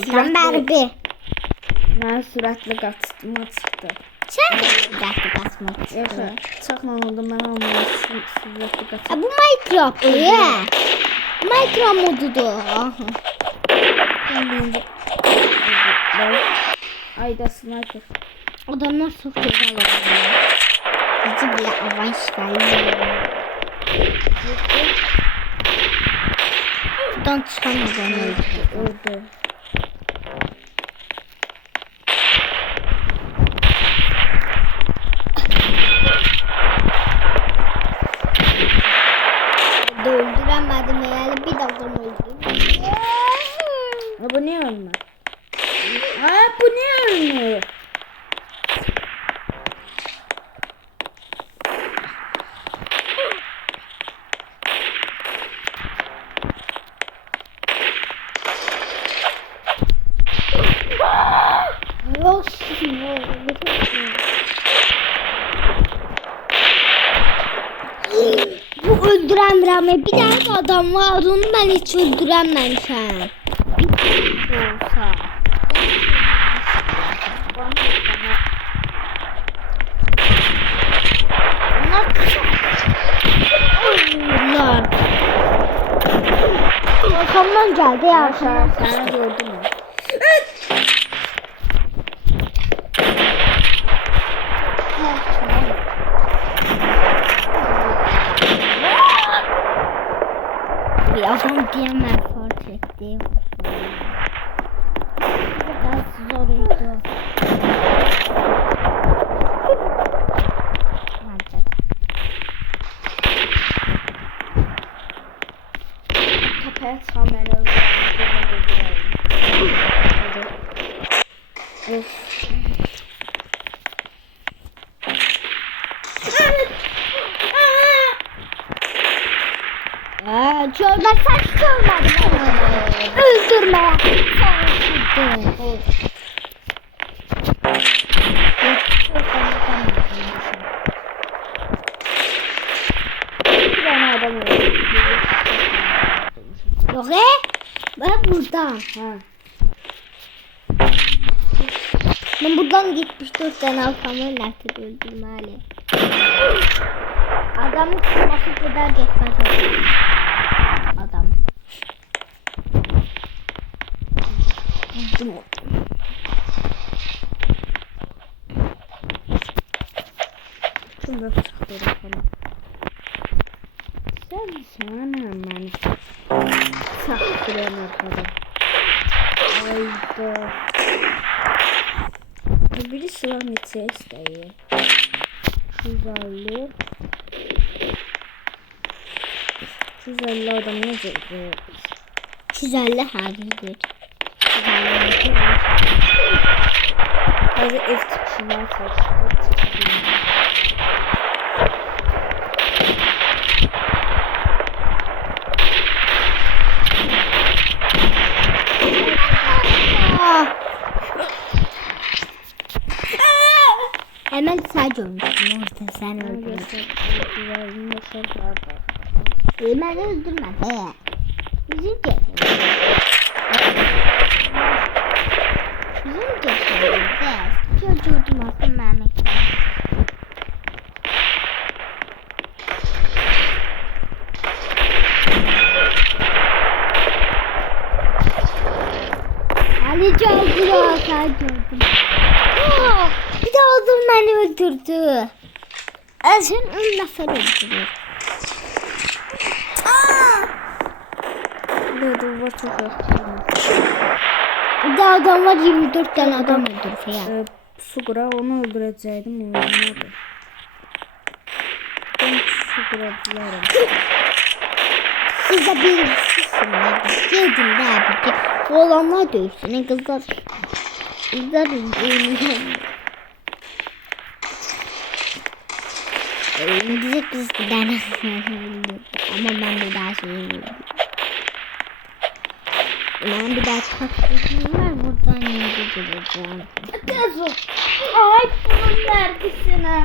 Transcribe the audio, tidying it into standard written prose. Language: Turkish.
sayıdan Barbie. Ben süratli kaçma çıktı. Sen de süratli kaçma çıktı. Yoxsa çaxla oldu mən amma süratli kaçma. Bu Minecraft ya. Minecraft modudur. Ayda sniper. Adamlar çok güzel oluyor. Bizi bile avaş geldi. Buradan çıkan adam öldü. Öldüremedim yani bir adam öldürdüm. Bu ne ölme? Bu ne ölmüyor? Yok. Bu öldüremem. Bir tane adam var. Onu ben hiç öldürememişim. Olsa. Onlar. Arkamdan geldi ya. Sen gördün mü? Bir adam diyemem fark etti. Biraz zoruydu. Tepeye çıkan beni öldürelim. Çölde saç çölmedi. Öldürmeye çalıştı. Bir tane adam öldü. Yok ben buradan. Ben buradan 74 tane alkamı nakit öldürmeli. Adamın kafası kadar geçmez oldu. Adam. Şunu da çıktı falan. Sen beni çaktırın arkada. Ayda. Biri silah neçə istəyir? 250. 250 adam necə? 250 haridir. Hadi ev çıkışına çalışır. Hemen sadece olmuşsun orada sen öldürdün. Ben öldürmedim. Bizim getirdi. Bizim getirdi. Çocuğum olsun Mehmet'ten. Ali öldü ya sadece öldüm. Bir de oğlum beni öldürdü. Sen 10 nefer öldürdün. Burada var çok az. Bir de adam var 24 tane adam öldürdü ya. Sugura onu öldürəcəydim, olmadı. Ben Sugura dilerim. Siz de bilirsiniz. Geldim de abi ki oğlanlar dövsün. Kızlar. Kızlar dövsün. Bize kız giden ama ben de daha söyleyeyim. Ben bir daha çıkartmışım var buradan yedi gideceğim. Kızım. Ay bunun neredesin ha?